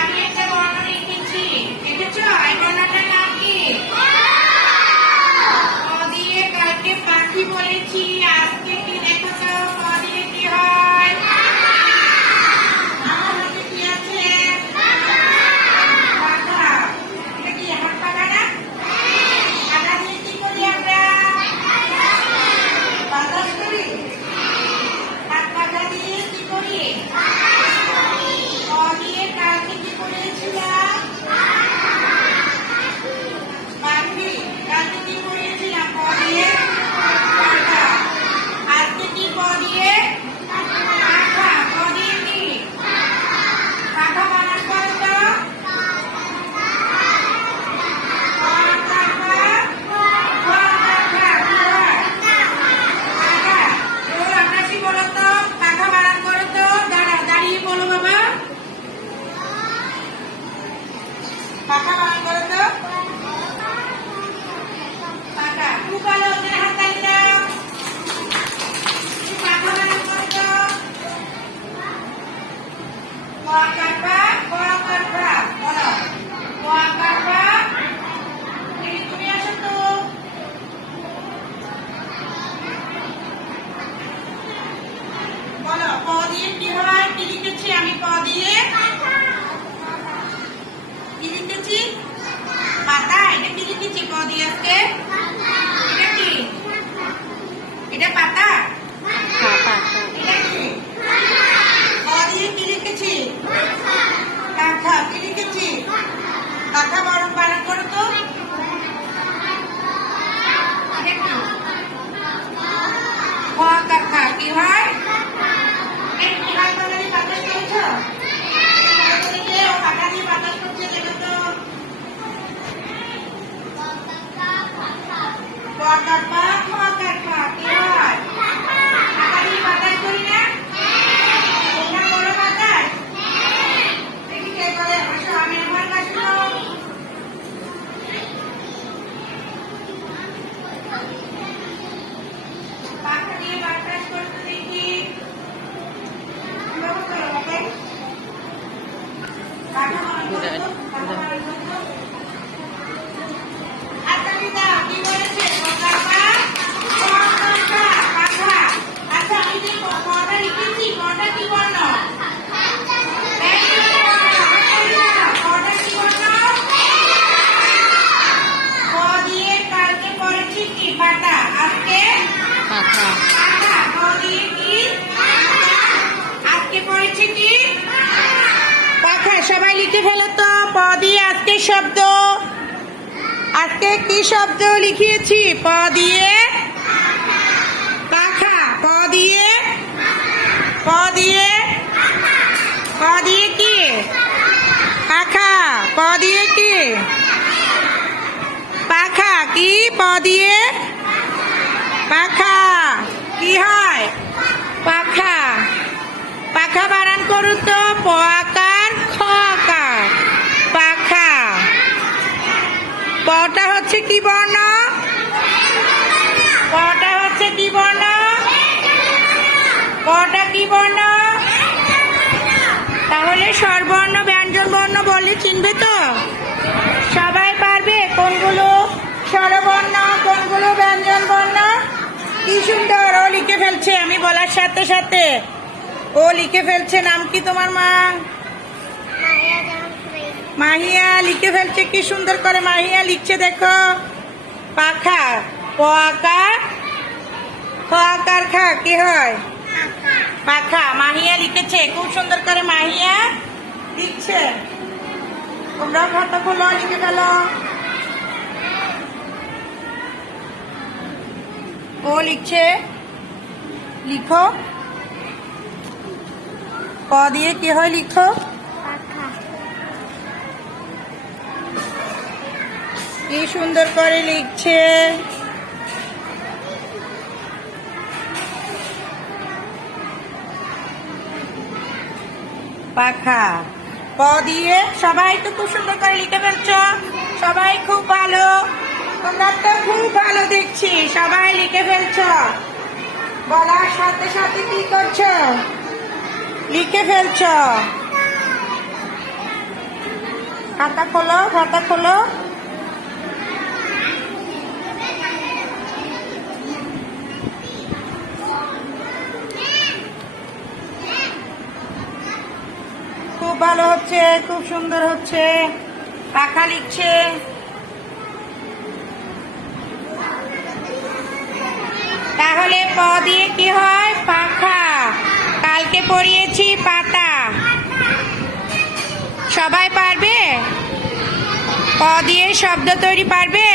আমি একটা বর্ণ লিখেছি। দেখেছ? এই বর্ণটার নাম কি? দিয়ে কালকে পাখি বলেছি আজকে ক দিয়ে। কি লিখেছি? পাতা, এটা কি লিখেছি? ক দিয়ে আজকে? এটা কি? এটা পাতা এটা কি ক দিয়ে কি লিখেছি কাঁথা কি লিখেছি কাঁথা বড় বানান করো তো এটা কি ক কাঁথা কি হয় এই কি হয় তোমরা কি বাতাস করেছ এই ও কাঁথা দিয়ে বাতাস করছে দেখো তো ককারপা ককারপা কি হয় কাঁথা দিয়ে বাতাস করি না তোমরা করো বাতাস দেখি কে করে আসো আমি আমার কাছে পাখা দিয়ে বাতাস করতে দেখি কীভাবে করো বাবা? পাখা বানান করো তো, পাখা বানান করো তো। আচ্ছা দিদা, কি বলেছে? ককারপা, ককারপা, পাখা। আচ্ছা, আমি যে ক- কটা লিখেছি, কটা কি বর্ণ? এই যে বর্ণ, হাততালি দাও। কটা কি বর্ণ? ক দিয়ে কালকে করেছি কি পাতা আজকে পাখা পাতা ক দিয়ে কি আজকে পড়েছে কি পাখা সবাই লিখে ফেলো তো প দিয়ে আজকে শব্দ। আজকে কি শব্দ লিখিয়েছি? প দিয়ে পাখা প দিয়ে প দিয়ে প দিয়ে কি? পাখা প দিয়ে কি? পাখা, কি প দিয়ে পাখা, কি হয়? পাখা পাখা বানান করুন তো প আকার হচ্ছে কি বর্ণ? পটা হচ্ছে কি বর্ণ? পটা কি বর্ণ? তাহলে স্বরবর্ণ ব্যঞ্জন বর্ণ বলে চিনবে তো? সবাই পারবে? কোনগুলো স্বরবর্ণ, কোনগুলো ব্যঞ্জন বর্ণ কি সুন্দর, ও লিখে ফেলছে, আমি বলার সাথে সাথে। ও লিখে ফেলছে, নাম কি তোমার মা? মাহিয়া লিখে ফেলছে, কি সুন্দর করে মাহিয়া লিখছে, দেখো। পাখা প আকার খ আকার খা কি হয়? পাখা, মাহিয়া লিখেছে, খুব সুন্দর করে মাহিয়া লিখছে। তোমরা খাতা খোলো, লিখে ফেলো। ও লিখছে, লিখো। ক দিয়ে কি হয়, লিখো। কি সুন্দর করে লিখছে। পাখা। প দিয়ে সবাই তো খুব সুন্দর করে লিখে ফেলছ। সবাই খুব ভালো। তোমরা তো খুব ভালো দেখছি, সবাই লিখে ফেলছ। বলার সাথে সাথে কি করছ? লিখে ফেলছ। খাতা খোলো খাতা খোলো খুব ভালো হচ্ছে, খুব সুন্দর হচ্ছে। পাখা লিখছে। তাহলে প দিয়ে কি হয়? পাখা। কালকে পড়িয়েছি পাতা। সবাই পারবে? প দিয়ে শব্দ তৈরি পারবে?